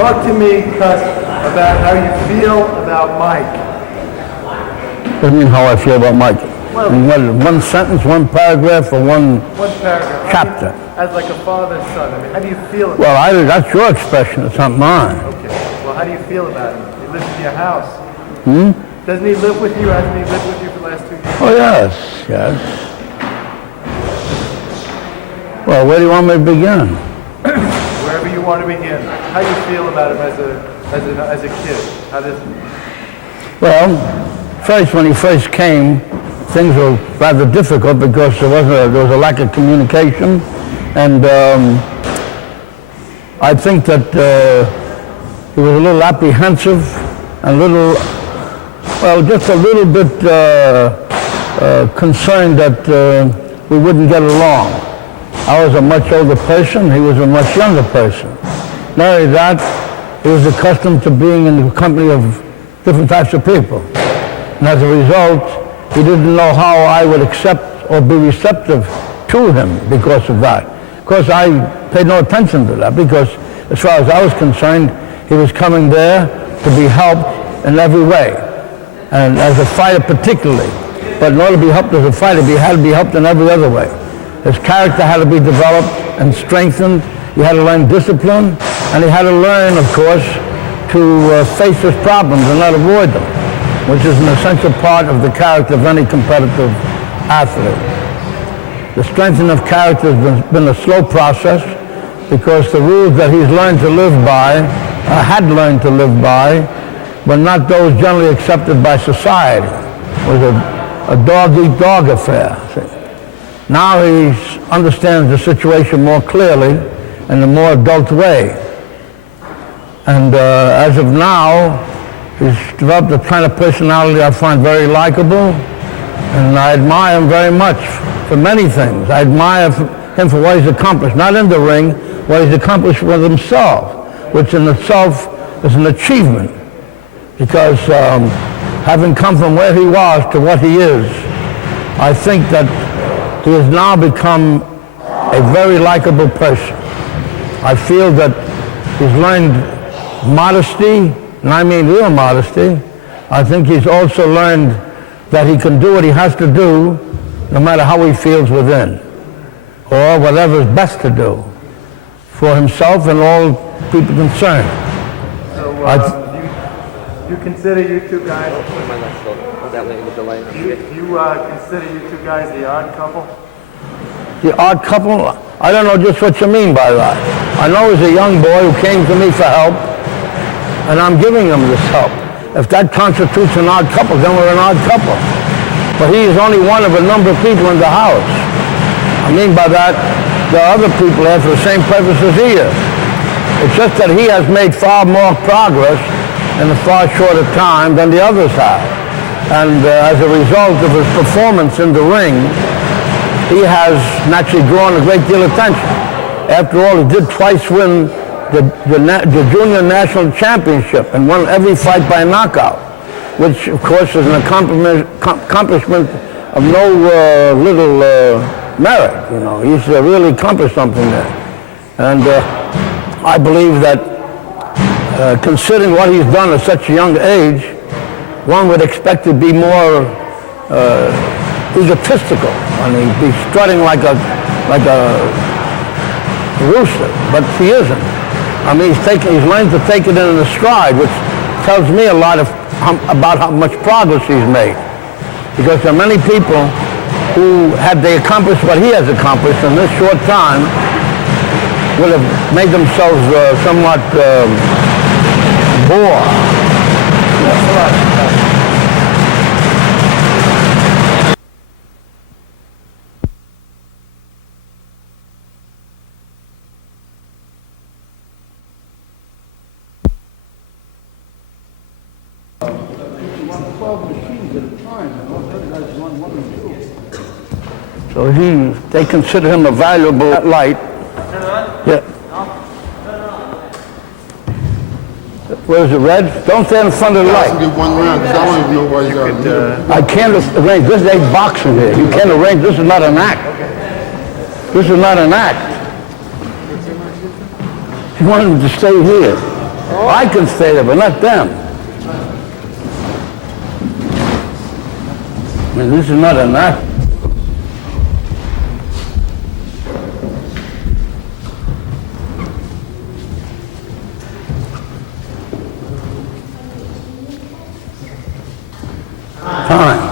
Talk to me, Cuss, about how you feel about Mike. What do you mean how I feel about Mike? Well, In one sentence, one paragraph, or one paragraph. chapter? As like a father and son, I mean, how do you feel about Well, that's your expression. It's not mine. Okay. Well, how do you feel about him? He lives in your house. Hmm? Doesn't he live with you? Hasn't he lived with you for the last 2 years? Oh, yes, yes. Well, where do you want me to begin? Wherever you want to begin. How do you feel about him as a kid? How does? Well, first, when he first came, things were rather difficult because there was a lack of communication, and I think that he was a little apprehensive and just a little bit concerned that we wouldn't get along. I was a much older person, he was a much younger person. Not only that, he was accustomed to being in the company of different types of people. And as a result, he didn't know how I would accept or be receptive to him because of that. Of course, I paid no attention to that because as far as I was concerned, he was coming there to be helped in every way. And as a fighter particularly. But in order to be helped as a fighter, he had to be helped in every other way. His character had to be developed and strengthened. He had to learn discipline, and he had to learn, of course, to face his problems and not avoid them, which is an essential part of the character of any competitive athlete. The strengthening of character has been a slow process because the rules that he's learned to live by, had learned to live by, were not those generally accepted by society. It was a dog-eat-dog affair. See? Now he understands the situation more clearly in a more adult way. And as of now, he's developed a kind of personality I find very likable, and I admire him very much for many things. I admire him for what he's accomplished, not in the ring, what he's accomplished with himself, which in itself is an achievement. Because having come from where he was to what he is, I think that he has now become a very likable person. I feel that he's learned modesty, and I mean real modesty. I think he's also learned that he can do what he has to do no matter how he feels within, or whatever is best to do for himself and all people concerned. So you consider you two guys? You consider you two guys the odd couple? The odd couple? I don't know just what you mean by that. I know he's a young boy who came to me for help, and I'm giving him this help. If that constitutes an odd couple, then we're an odd couple. But he is only one of a number of people in the house. I mean by that, there are other people there for the same purpose as he is. It's just that he has made far more progress in a far shorter time than the others have. And as a result of his performance in the ring, he has naturally drawn a great deal of attention. After all, he did twice win the junior national championship and won every fight by knockout, which of course is an accomplishment of no little merit. You know, he's really accomplished something there. And I believe that considering what he's done at such a young age, one would expect to be more egotistical. I mean, he'd be strutting like a rooster, but he isn't. I mean, he's learned to take it in a stride, which tells me a lot about how much progress he's made. Because there are many people who, had they accomplished what he has accomplished in this short time, would have made themselves somewhat bore. So they consider him a valuable light. Yeah. Where's it, red? Don't stand in front of the light. Get one round, because I don't even know why you got I can't arrange. This ain't boxing here. You can't arrange. This is not an act. This is not an act. He wanted him to stay here. I can stay there, but not them. I mean, this is not an act. Time.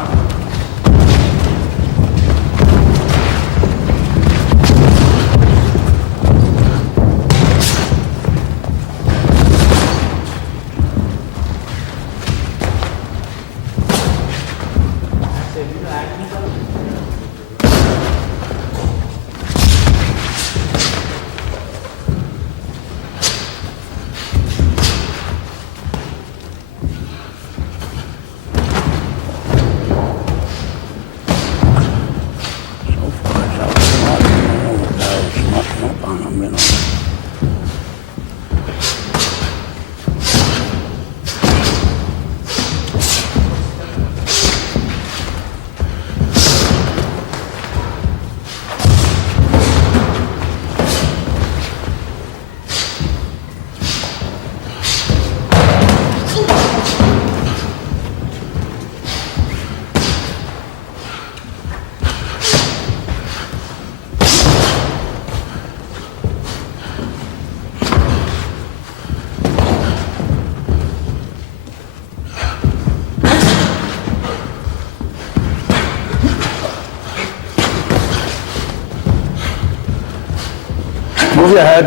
Move your head.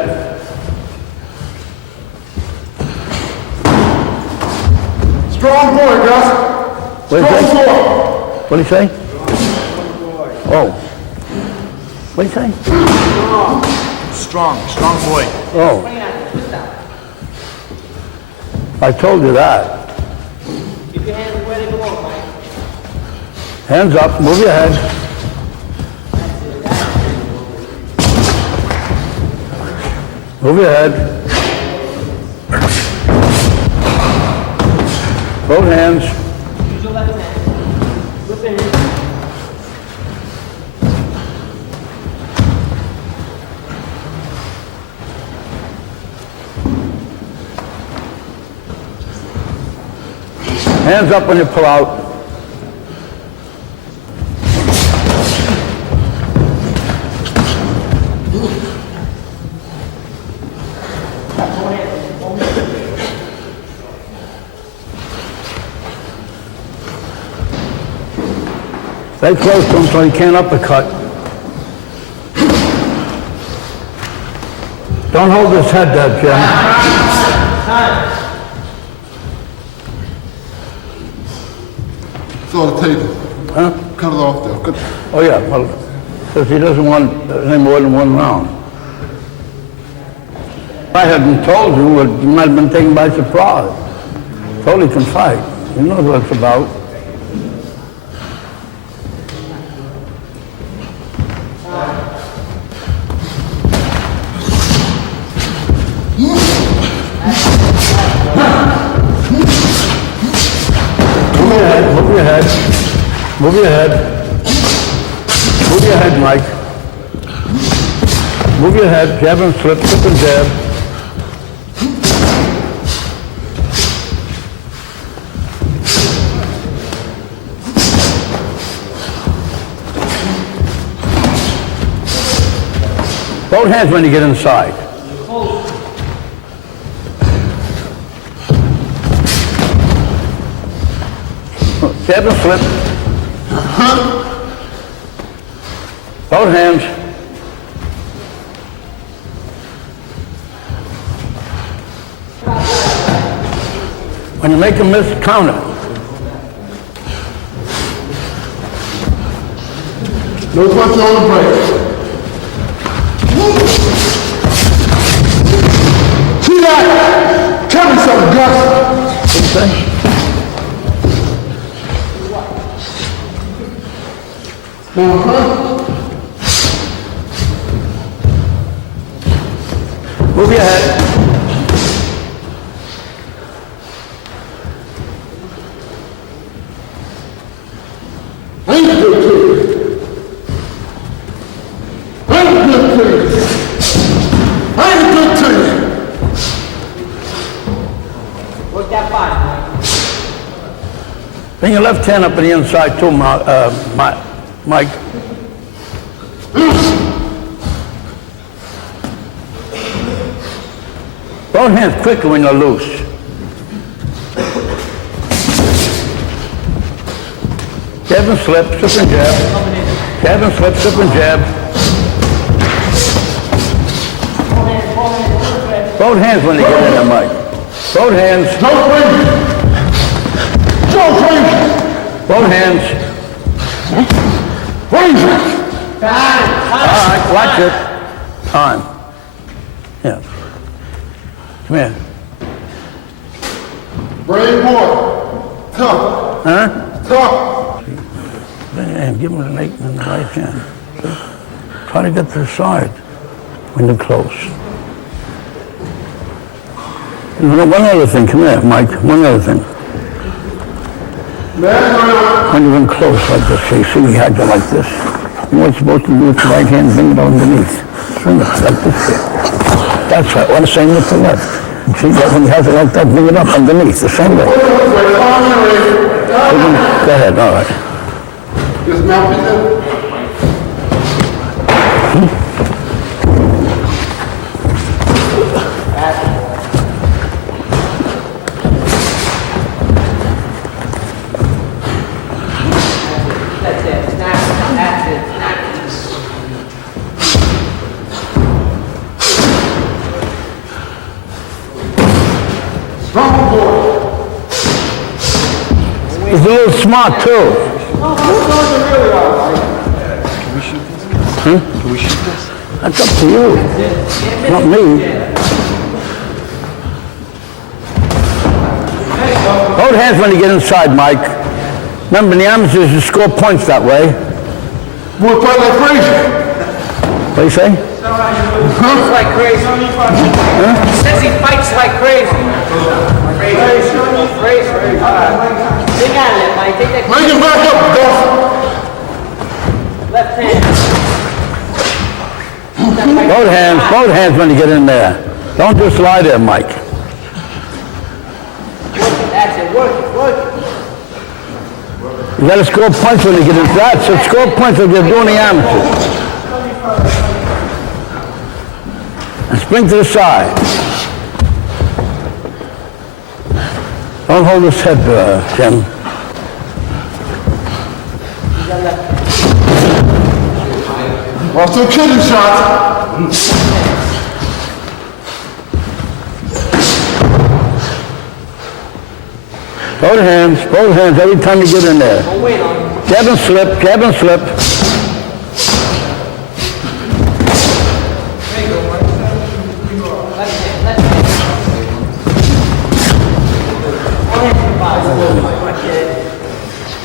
Strong boy, Gus. What did he say? Strong boy. What did he say? Oh. What did he say? Strong boy. Oh. I told you that. Keep your hands where they belong, Mike. Hands up, move your head. Move your head. Both hands. Use your left hand. Flip it in. Hands up when you pull out. Stay close to him so he can't uppercut. Don't hold his head there, Jim. It's on the table. Huh? Cut it off there. Cut. Oh, yeah, well, because he doesn't want any more than one round. If I hadn't told you, you might have been taken by surprise. Totally can fight. He knows what it's about. Move your head. Move your head. Move your head, Mike. Move your head. Jab and slip, slip and jab. Both hands when you get inside. Jab and flip. Both hands. When you make a miss, count it. No punch on the break. See that? Tell me something, Gus. What do you say? Move your head. I ain't good to you. I ain't good to you. I ain't good to you. Bring your left hand up on the inside too, Mike. Both hands quicker when you're loose. Jab and slip, slip and jab. Jab and slip, slip and jab. Both hands when you get in there, Mike. Both hands. Don't crazy. Don't crazy. Both hands. Crazy. All right, watch it. Time. Yeah. Come here. Brave boy. Tough. Huh? Tough. And give him an 8 in the right hand. Try to get to the side when you're close. One other thing, come here, Mike. One other thing. When you're in close like this, see, we had you like this. You know what you're supposed to do with the right hand? Bring it underneath. Bring it like this here. That's right. Well, the same with the left. And see, when you have it like that, bring it up underneath, the same way. Go ahead, all right. Just mount it. That's it. That's it. Strong boy. He's a little smart, too. Can we shoot this? Can we shoot this? That's up to you. Not me. Hold hands when you get inside, Mike. Remember, in the amateurs, you score points that way. Boy, fight like crazy. What do you say? Fights like crazy. He says he fights like crazy. Crazy. Take out of it, Mike. Take that Bring him back up, Gus. left hand. Both hands when you get in there. Don't just lie there, Mike. That's it. Work it. You gotta score points when you get inside. So score points when you're doing the amateurs. And spring to the side. Don't hold his head, Jim. Watch some killing shots. Both hands, every time you get in there. Don't wait on him. Jab and slip, jab and slip.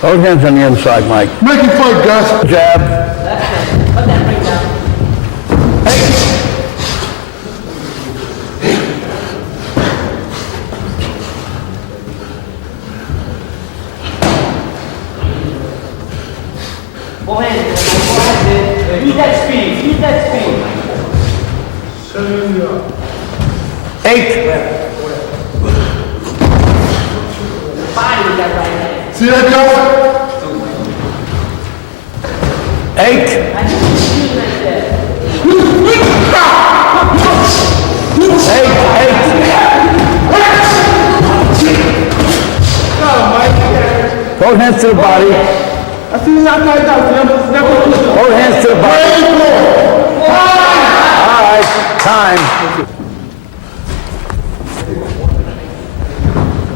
Both hands on the inside, Mike. Make him fight, Gus. Jab. Left hand. Put that ring down. Full hand. Use that speed. Use that speed. 8. Body with that right hand. See that, Gus? 8. I need you to use right there. 8. Both hands to the body. Both hands to the body. All right, time.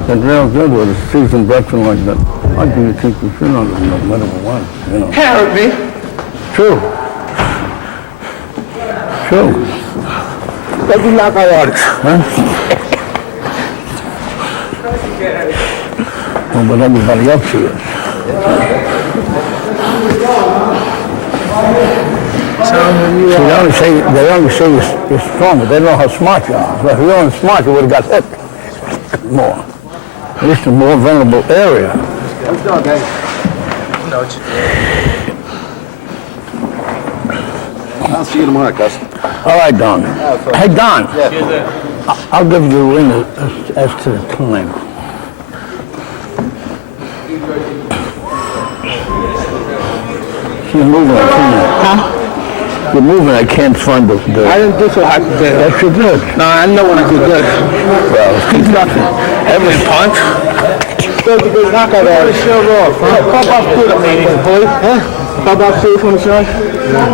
That's real good with a seasoned veteran like that. I do you think we should on no matter what, you know. Carrot me. True. True. Let me knock out artists. Huh? Well, but everybody else is. See, they only say you're strong, but they don't know how smart you are. But if you weren't smart, you would have got hit more. At least a more vulnerable area. How's it going, guys? No, I'll see you tomorrow, Gus. All right, Don. Hey, Don. I'll give you a ring as to the time. You're moving, I can't. Huh? You're moving, I can't find the... I didn't do so hot today. Yes, you did. No, I know when I do good. Well, it's Kentucky. Every punch. That's a good knockout out. Show off, huh? Pop off food up, man, boy. Huh? Pop off food from the side? Yeah.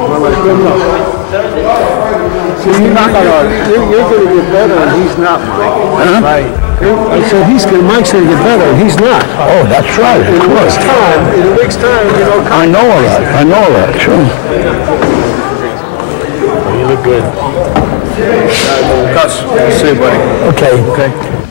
Good enough. See, you knockout artist. You're going to get better, and he's not, Mike. Huh? Right. I said Mike's going to get better, and he's not. Oh, that's right, of course. In a week's time, you know. I know all that. I know all that, sure. You look good. Gus, see you, buddy. Okay.